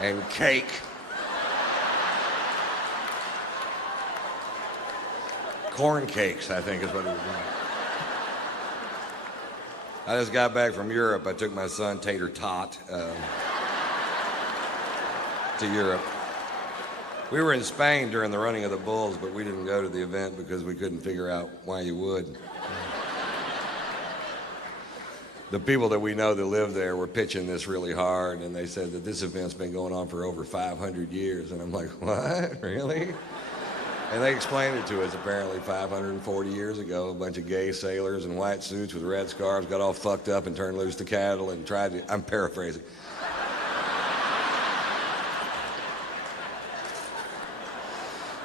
and cake. Corn cakes, I think is what it was. I just got back from Europe. I took my son, Tater Tot, to Europe. We were in Spain during the running of the bulls, but we didn't go to the event because we couldn't figure out why you would. The people that we know that live there were pitching this really hard, and they said that this event's been going on for over 500 years. And I'm like, what, really? And they explained it to us. Apparently 540 years ago, a bunch of gay sailors in white suits with red scarves got all fucked up and turned loose the cattle and tried to, I'm paraphrasing.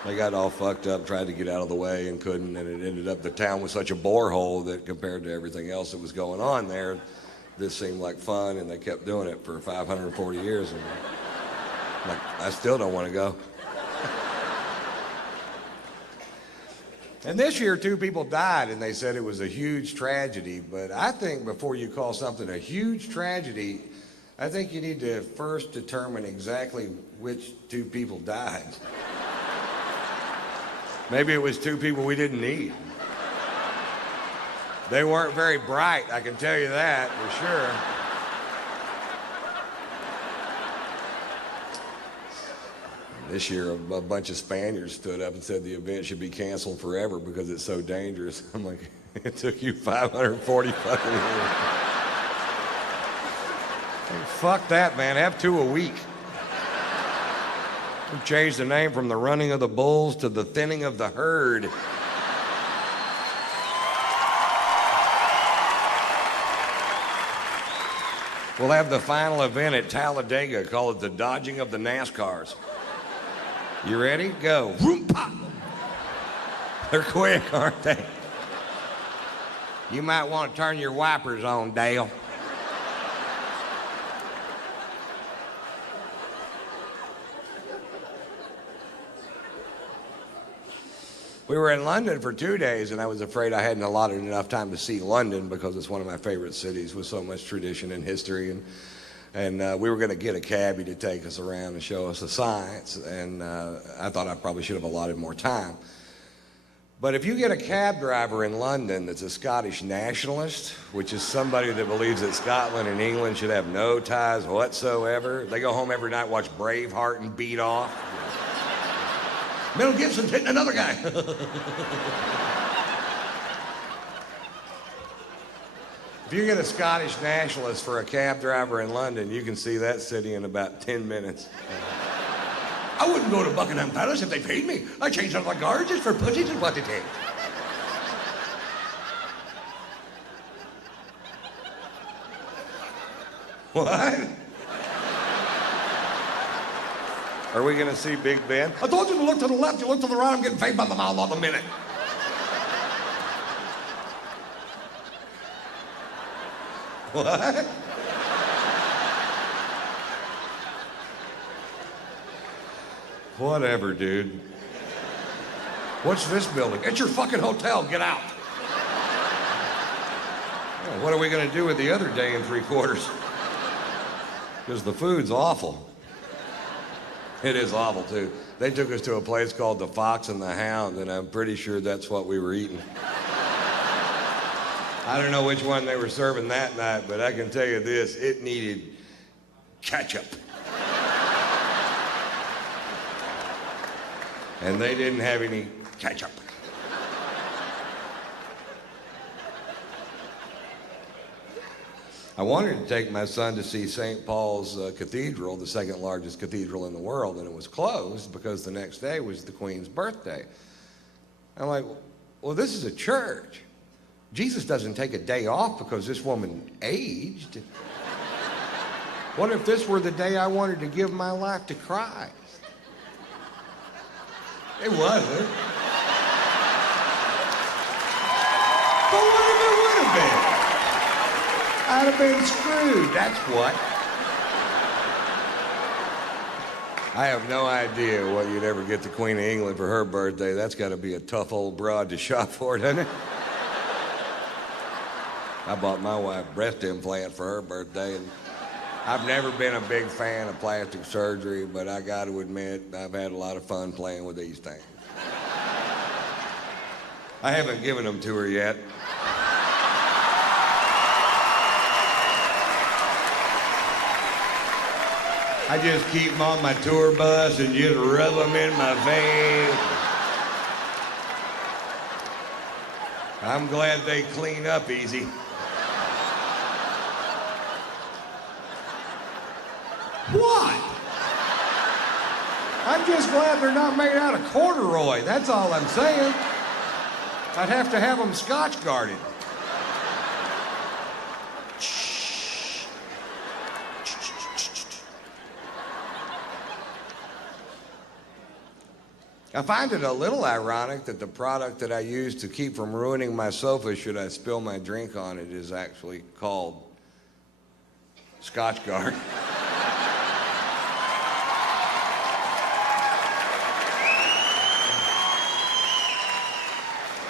They got all fucked up, tried to get out of the way and couldn't, and it ended up, the town was such a borehole that compared to everything else that was going on there, this seemed like fun, and they kept doing it for 540 years. And like, I still don't want to go. And this year, 2 people died, and they said it was a huge tragedy. But I think before you call something a huge tragedy, I think you need to first determine exactly which 2 people died. Maybe it was 2 people we didn't need. They weren't very bright, I can tell you that for sure. This year, a bunch of Spaniards stood up and said the event should be canceled forever because it's so dangerous. I'm like, it took you 540 fucking years. Hey, fuck that, man. Have 2 a week. Change the name from the running of the bulls to the thinning of the herd. We'll have the final event at Talladega, call it the dodging of the NASCARs. You ready? Go. Vroom, pop. They're quick, aren't they? You might want to turn your wipers on, Dale. We were in London for 2 days, and I was afraid I hadn't allotted enough time to see London because it's one of my favorite cities with so much tradition and history. And we were going to get a cabbie to take us around and show us the sights, and I thought I probably should have allotted more time. But if you get a cab driver in London that's a Scottish nationalist, which is somebody that believes that Scotland and England should have no ties whatsoever, they go home every night, watch Braveheart and beat off. Mel Gibson's hitting another guy. If you get a Scottish nationalist for a cab driver in London, you can see that city in about 10 minutes. I wouldn't go to Buckingham Palace if they paid me. I changed out my guards just for pussies and what it is. What? Are we going to see Big Ben? I told you to look to the left, you look to the right, I'm getting paid by the mile on the minute. What? Whatever, dude. What's this building? It's your fucking hotel, get out. Well, what are we going to do with the other day and 3/4? Because the food's awful. It is awful, too. They took us to a place called the Fox and the Hound, and I'm pretty sure that's what we were eating. I don't know which one they were serving that night, but I can tell you this, it needed ketchup. And they didn't have any ketchup. I wanted to take my son to see St. Paul's Cathedral, the 2nd largest cathedral in the world, and it was closed because the next day was the Queen's birthday. I'm like, well, this is a church. Jesus doesn't take a day off because this woman aged. What if this were the day I wanted to give my life to Christ? It wasn't. But what if it would have been? I'd have been screwed, that's what. I have no idea what you'd ever get the Queen of England for her birthday. That's got to be a tough old broad to shop for, doesn't it? I bought my wife a breast implant for her birthday, and I've never been a big fan of plastic surgery, but I got to admit, I've had a lot of fun playing with these things. I haven't given them to her yet. I just keep them on my tour bus and just rub them in my face. I'm glad they clean up easy. What? I'm just glad they're not made out of corduroy. That's all I'm saying. I'd have to have them Scotch guarded. I find it a little ironic that the product that I use to keep from ruining my sofa should I spill my drink on it is actually called Scotchgard.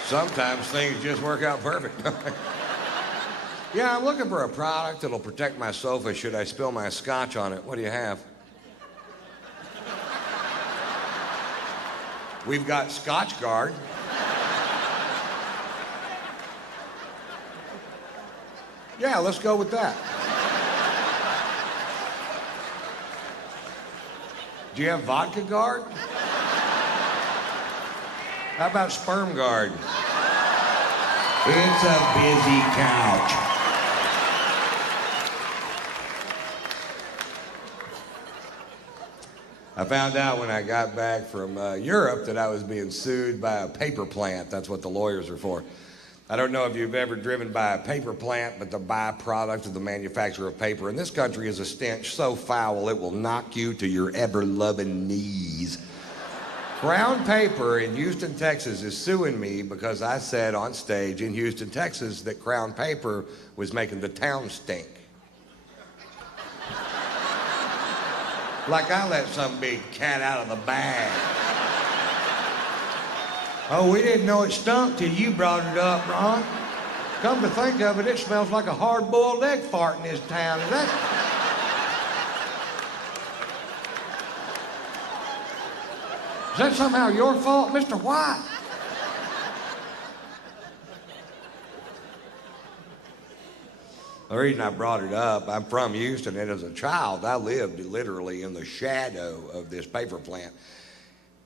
Sometimes things just work out perfect. Yeah, I'm looking for a product that'll protect my sofa should I spill my scotch on it. What do you have? We've got Scotchgard. Yeah, let's go with that. Do you have Vodka Guard? How about Sperm Guard? It's a busy couch. I found out when I got back from Europe that I was being sued by a paper plant. That's what the lawyers are for. I don't know if you've ever driven by a paper plant, but the byproduct of the manufacture of paper in this country is a stench so foul it will knock you to your ever-loving knees. Crown Paper in Houston, Texas is suing me because I said on stage in Houston, Texas that Crown Paper was making the town stink. Like I let some big cat out of the bag. Oh, we didn't know it stunk till you brought it up, Ron. Come to think of it, it smells like a hard-boiled egg fart in this town. Is that somehow your fault, Mr. White? The reason I brought it up, I'm from Houston, and as a child, I lived literally in the shadow of this paper plant.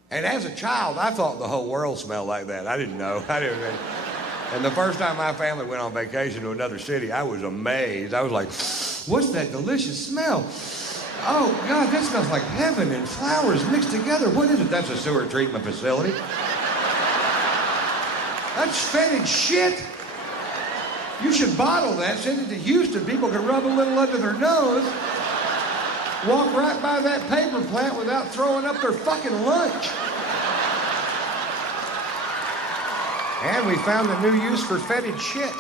And as a child, I thought the whole world smelled like that. I didn't know. And the first time my family went on vacation to another city, I was amazed. I was like, what's that delicious smell? Oh, God, that smells like heaven and flowers mixed together. What is it? That's a sewer treatment facility. That's fetid shit. You should bottle that, send it to Houston. People can rub a little under their nose, walk right by that paper plant without throwing up their fucking lunch. And we found a new use for fetid shit.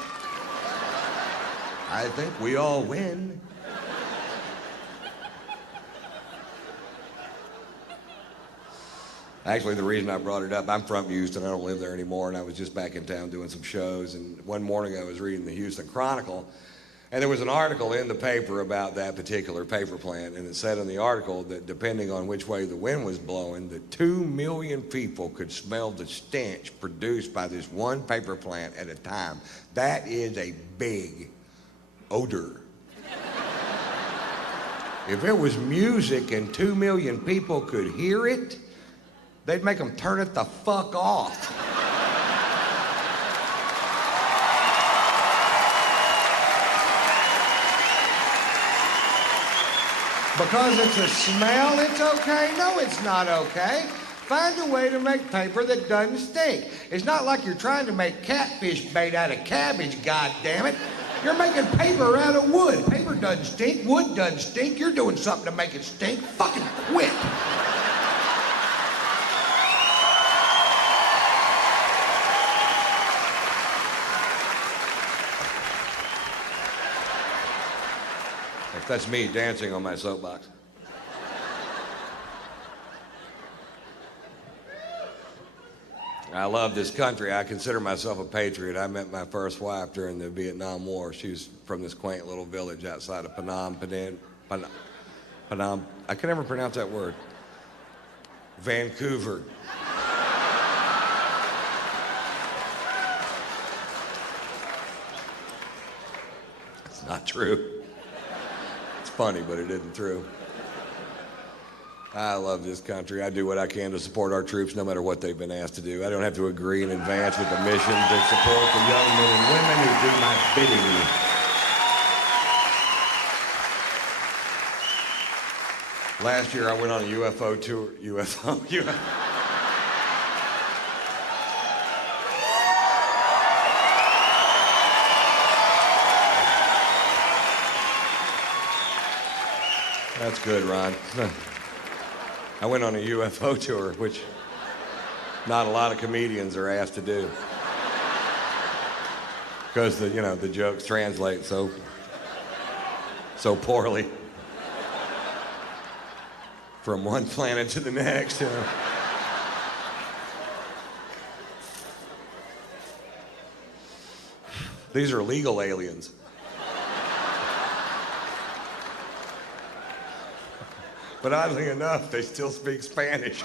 I think we all win. Actually, the reason I brought it up, I'm from Houston, I don't live there anymore, and I was just back in town doing some shows, and one morning I was reading the Houston Chronicle, and there was an article in the paper about that particular paper plant, and it said in the article that depending on which way the wind was blowing, that 2 million people could smell the stench produced by this one paper plant at a time. That is a big odor. If it was music and 2 million people could hear it, they'd make them turn it the fuck off. Because it's a smell, it's okay? No, it's not okay. Find a way to make paper that doesn't stink. It's not like you're trying to make catfish bait out of cabbage, goddammit. You're making paper out of wood. Paper doesn't stink, wood doesn't stink. You're doing something to make it stink. Fucking quit. That's me dancing on my soapbox. I love this country. I consider myself a patriot. I met my first wife during the Vietnam War. She was from this quaint little village outside of Phnom Penh. I can never pronounce that word. Vancouver. It's not true. It's funny, but it isn't true. I love this country. I do what I can to support our troops no matter what they've been asked to do. I don't have to agree in advance with the mission to support the young men and women who do my bidding. Last year I went on a UFO tour. UFO. That's good, Ron. I went on a UFO tour, which not a lot of comedians are asked to do. Because the jokes translate so poorly from one planet to the next. These are legal aliens. But oddly enough, they still speak Spanish.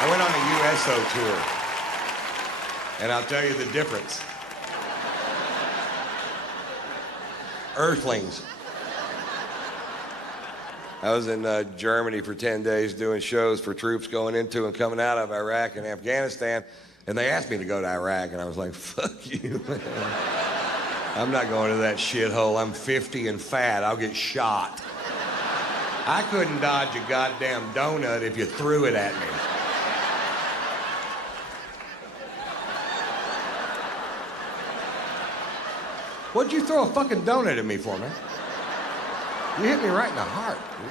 I went on a USO tour, and I'll tell you the difference. Earthlings. I was in Germany for 10 days doing shows for troops going into and coming out of Iraq and Afghanistan, and they asked me to go to Iraq, and I was like, fuck you, man. I'm not going to that shithole. I'm 50 and fat. I'll get shot. I couldn't dodge a goddamn donut if you threw it at me. What'd you throw a fucking donut at me for, man? You hit me right in the heart, dude.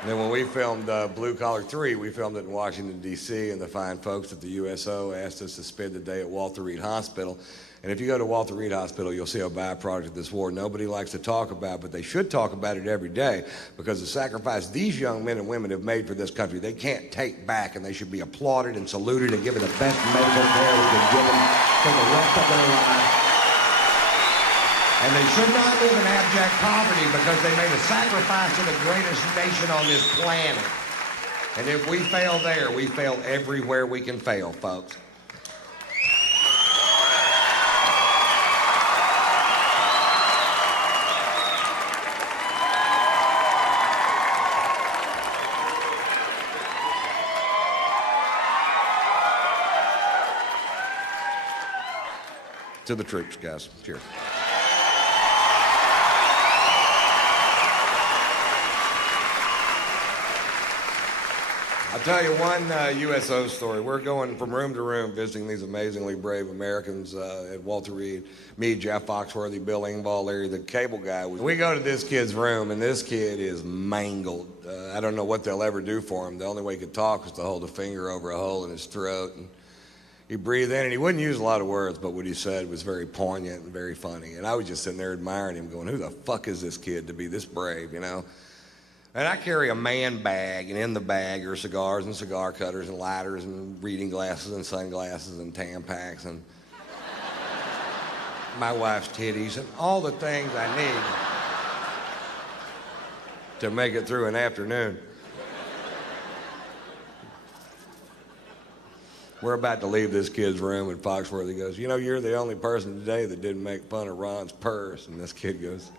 And then when we filmed Blue Collar 3, we filmed it in Washington, D.C., and the fine folks at the USO asked us to spend the day at Walter Reed Hospital. And if you go to Walter Reed Hospital, you'll see a byproduct of this war nobody likes to talk about, but they should talk about it every day, because the sacrifice these young men and women have made for this country, they can't take back, and they should be applauded and saluted and given the best medical care we can give them for the rest of their lives. And they should not live in abject poverty because they made a sacrifice to the greatest nation on this planet. And if we fail there, we fail everywhere we can fail, folks. To the troops, guys. Cheers. I'll tell you one USO story. We're going from room to room visiting these amazingly brave Americans at Walter Reed. Me, Jeff Foxworthy, Bill Engvall, Larry the Cable Guy. We go to this kid's room, and this kid is mangled. I don't know what they'll ever do for him. The only way he could talk was to hold a finger over a hole in his throat. And he breathed in, and he wouldn't use a lot of words, but what he said was very poignant and very funny. And I was just sitting there admiring him, going, who the fuck is this kid to be this brave, you know? And I carry a man bag, and in the bag are cigars and cigar cutters and lighters and reading glasses and sunglasses and Tampax and my wife's titties and all the things I need to make it through an afternoon. We're about to leave this kid's room, and Foxworthy goes, you know, you're the only person today that didn't make fun of Ron's purse. And this kid goes,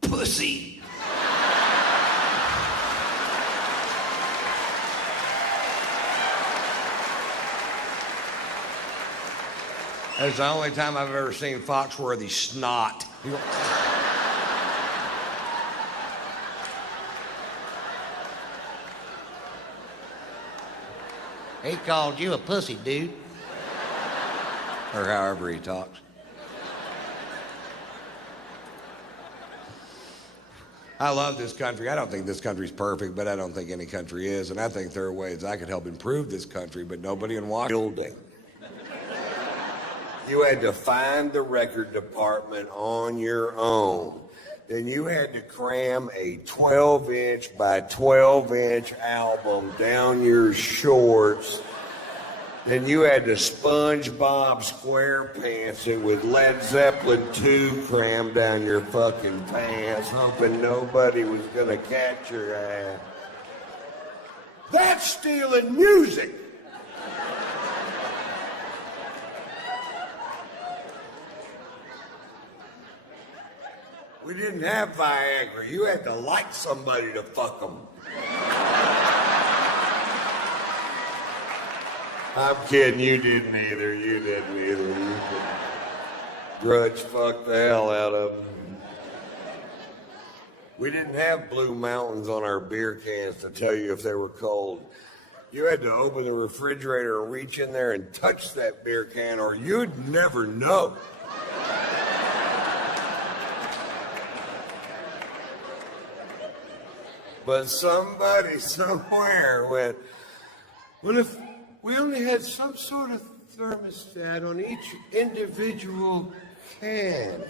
pussy. That's the only time I've ever seen Foxworthy snot. He called you a pussy, dude. Or however he talks. I love this country. I don't think this country's perfect, but I don't think any country is. And I think there are ways I could help improve this country, but nobody in Washington. You had to find the record department on your own. then you had to cram a 12-inch by 12-inch album down your shorts. Then you had to SpongeBob SquarePants it with Led Zeppelin 2 crammed down your fucking pants, hoping nobody was gonna catch your ass. That's stealing music. We didn't have Viagra. You had to like somebody to fuck them. I'm kidding. You didn't either. You didn't either. You grudge fuck the hell out of them. We didn't have Blue Mountains on our beer cans to tell you if they were cold. You had to open the refrigerator and reach in there and touch that beer can, or you'd never know. But somebody somewhere went, well, if we only had some sort of thermostat on each individual can,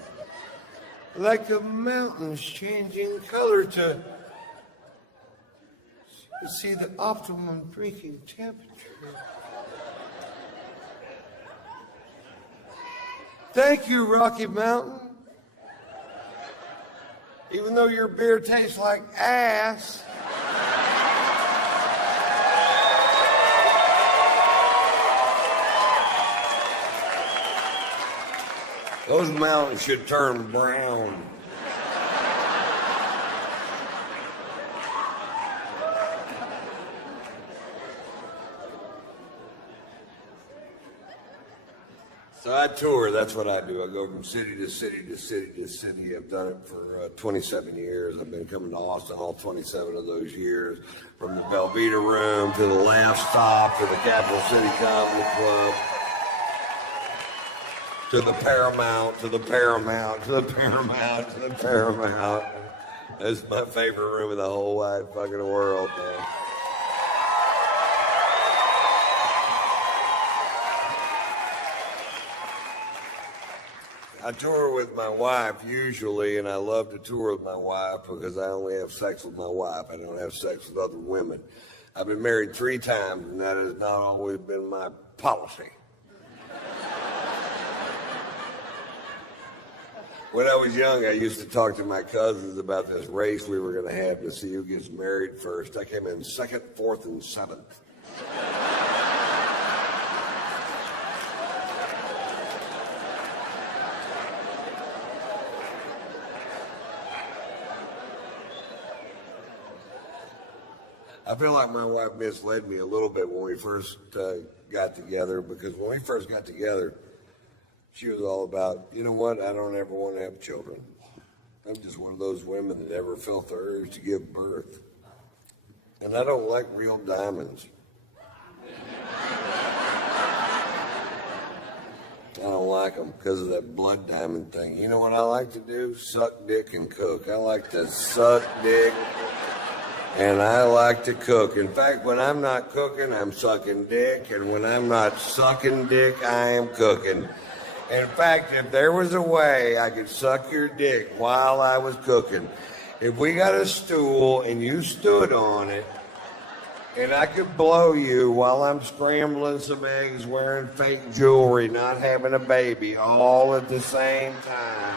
like the mountains changing color to see the optimum drinking temperature. Thank you, Rocky Mountain. Even though your beer tastes like ass. Those mountains should turn brown. So I tour, that's what I do. I go from city to city to city to city. I've done it for 27 years. I've been coming to Austin all 27 of those years, from the Velveeta Room to the Last Stop to the Capital City Comedy Club to the Paramount, to the Paramount, to the Paramount, to the Paramount. That's my favorite room in the whole wide fucking world, man. I tour with my wife usually, and I love to tour with my wife because I only have sex with my wife. I don't have sex with other women. I've been married 3 times, and that has not always been my policy. When I was young, I used to talk to my cousins about this race we were going to have to see who gets married first. I came in 2nd, 4th, and 7th. I feel like my wife misled me a little bit when we first got together, because when we first got together, she was all about, you know what, I don't ever want to have children. I'm just one of those women that never felt the urge to give birth. And I don't like real diamonds. I don't like them because of that blood diamond thing. You know what I like to do? Suck dick and cook. I like to suck dick. And I like to cook. In fact, when I'm not cooking, I'm sucking dick. And when I'm not sucking dick, I am cooking. In fact, if there was a way I could suck your dick while I was cooking, if we got a stool and you stood on it, and I could blow you while I'm scrambling some eggs, wearing fake jewelry, not having a baby, all at the same time.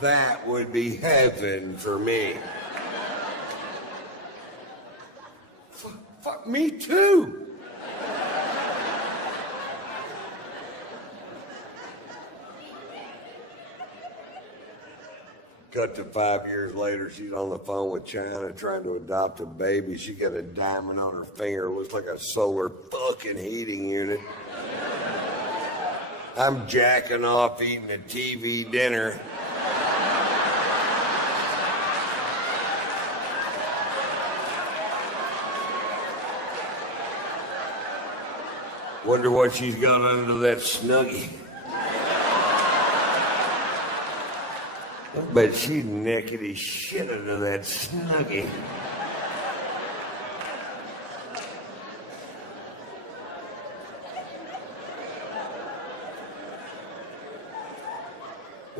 That would be heaven for me. Fuck me too. Cut to 5 years later, she's on the phone with China trying to adopt a baby. She got a diamond on her finger. It looks like a solar fucking heating unit. I'm jacking off eating a TV dinner. Wonder what she's got under that Snuggie. I bet she's naked as shit under that Snuggie.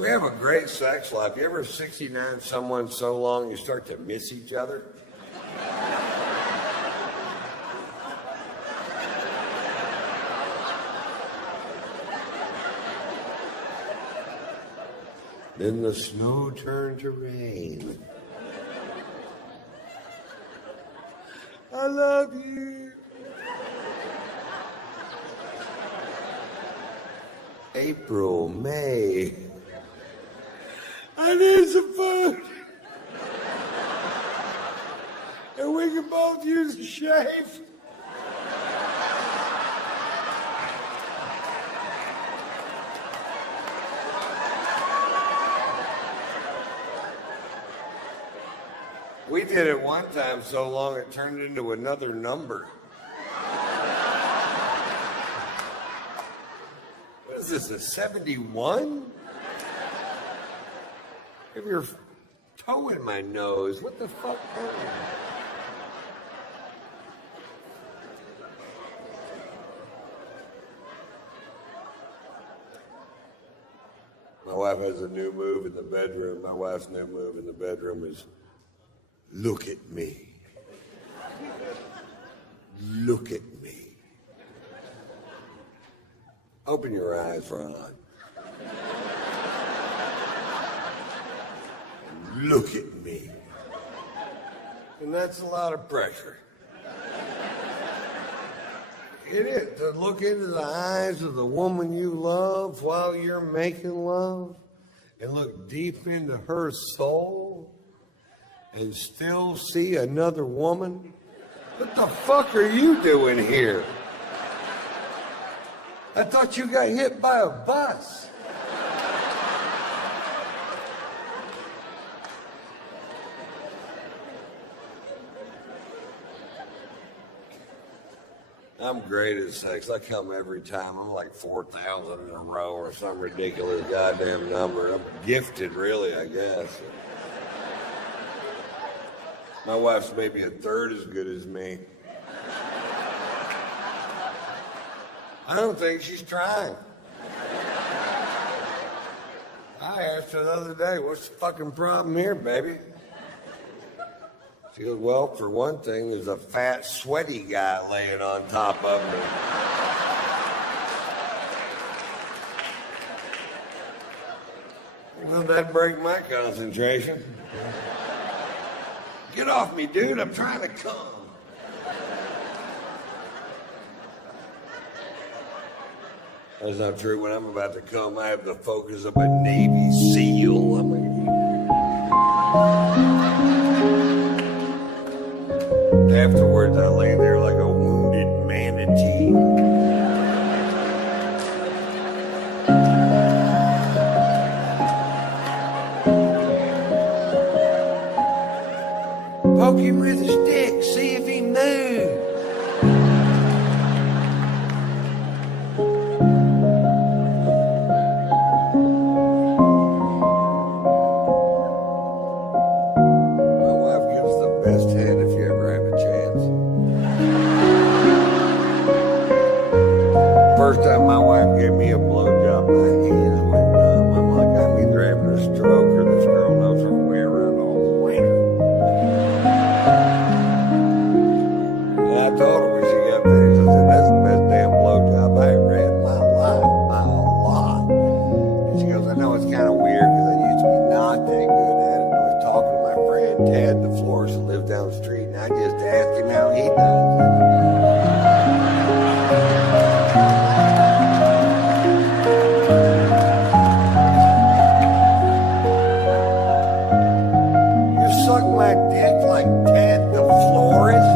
We have a great sex life. You ever 69 someone so long you start to miss each other? Then the snow turned to rain. I love you. April, May. I need some food. And we can both use a shave. We did it one time so long it turned into another number. What is this, a 71? Have your toe in my nose. What the fuck? My wife has a new move in the bedroom. My wife's new move in the bedroom is, look at me. Look at me. Open your eyes, Ron. Look at me. And that's a lot of pressure. It is, to look into the eyes of the woman you love while you're making love and look deep into her soul and still see another woman? What the fuck are you doing here? I thought you got hit by a bus. I'm great at sex. I come every time. I'm like 4,000 in a row or some ridiculous goddamn number. I'm gifted, really, I guess. My wife's maybe a third as good as me. I don't think she's trying. I asked her the other day, what's the fucking problem here, baby? She goes, well, for one thing, there's a fat, sweaty guy laying on top of me. Well, that'd break my concentration. Get off me, dude. I'm trying to come. That's not true. When I'm about to come, I have the focus of a Navy SEAL. Afterwards, I lay there like a wounded manatee. Poke him with a stick, see if he moves. My wife gives the best head if you ever have a chance. First time my wife gave me a blowjob, my hands went numb. I'm like, I'm either having a stroke or this girl knows her way around all the winter. And I told her when she got finished, I said, that's the best damn blowjob I ever had in my life, by a lot. And she goes, I know it's kind of weird because I used to be not that good at it. And I was talking to my friend Ted the Florist who lived down the street, and I just asked him how he does it. Suck my dick like Ted the Florist?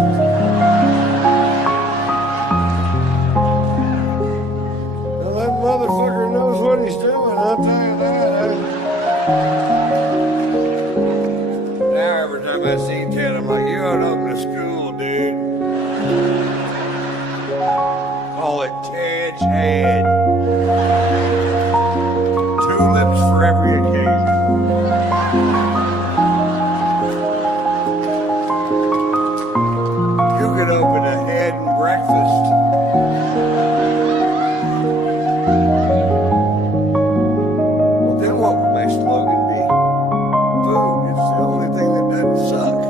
Well, that motherfucker knows what he's doing, I'll tell you that. Now every time I see Ted, I'm like, you ought to open a school, dude. Call it Ted's Head. Tulips for every occasion. Could open a head and breakfast. Well, Then what would my slogan be? Food. It's the only thing that doesn't suck.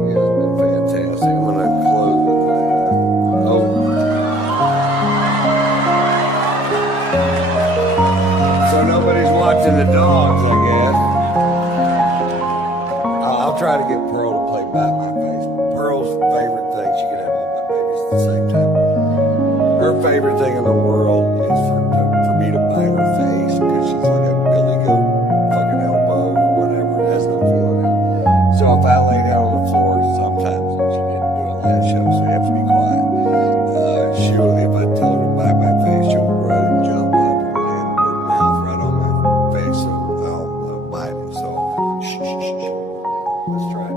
You guys have been fantastic. I'm going to close with so nobody's watching the dogs, I guess. I'll try to get Pearl to play Bite My Face. Pearl's favorite thing, she can have all my babies at the same time. Her favorite thing in the world is for me to bite her face because she's like a Billy Goat fucking elbow or whatever. Has no feeling in it. So if I lay down on the floor sometimes, and she didn't do it last show, so you have to be quiet. If I tell her to bite my face, she'll run and jump up and land her mouth right on my face, and I'll bite it. So shh, shh, shh, shh. Let's try it.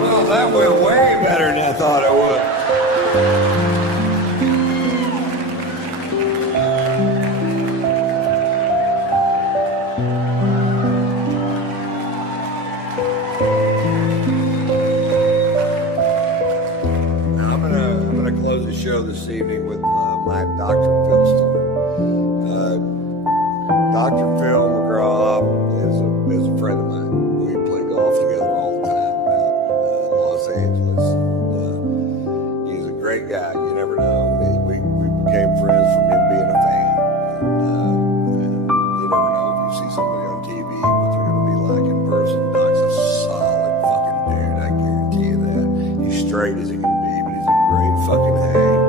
Well, that went way better than I thought it would. I'm gonna close the show this evening with my Dr. Phil story. Dr. Phil McGraw is a friend of mine. We play golf together all the time out in Los Angeles. He's a great guy. You never know. We became friends from him being a fan. And you never know if you see somebody on TV what they're going to be like in person. Doc's a solid fucking dude. I guarantee you that. He's straight as he can be, but he's a great fucking hang.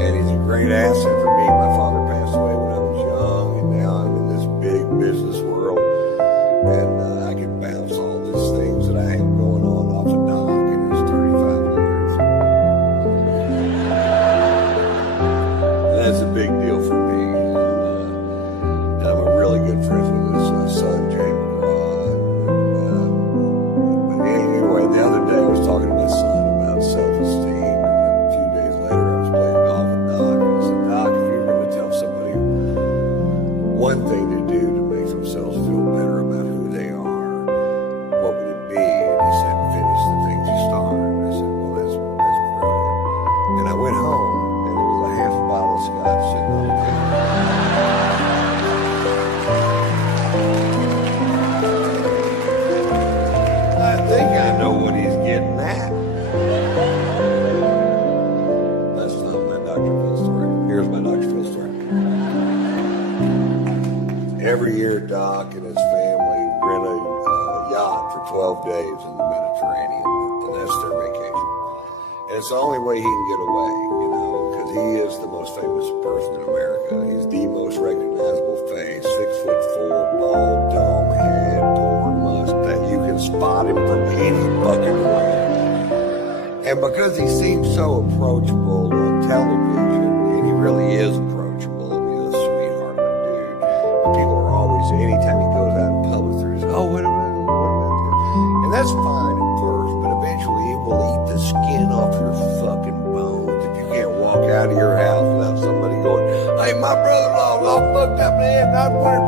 And he's a great asset for me. My father passed away when I was young, and now I'm in this big business world, and I can bounce all these things that I have going on off the dock in his 35 years. And that's a big deal for me. And I'm a really good friend with his son, Jay McGraw. But anyway, the other day I was talking to my son about self-esteem, and a few days later I was playing golf with Doc, and I said, Doc, if you were going to tell somebody one thing to do to make themselves feel better about who they are, what would it be? And he said, finish the things you start. And I said, well, that's brilliant. And I went home, and there was a half bottle of Scotch sitting on the table. I think I know what he's getting at. That's not my Dr. Phil story. Here's my Dr. Phil story. Every year, Doc and his family rent a yacht for 12 days in the Mediterranean, and that's their vacation. And it's the only way he can get away, because he is the most famous person in America. He's the most recognizable face, 6'4", bald, dome head, poor mustache. You can spot him from any fucking way. And because he seems so approachable on television, and he really is approachable, and he's a sweetheart of a dude, but people are always, anytime he goes out in public, there's, oh, what am I doing? And that's fine at first, but eventually it will eat the skin off your fucking bones if you can't walk out of your house without somebody going, hey, my brother-in-law all fucked up in the head, and I was wondering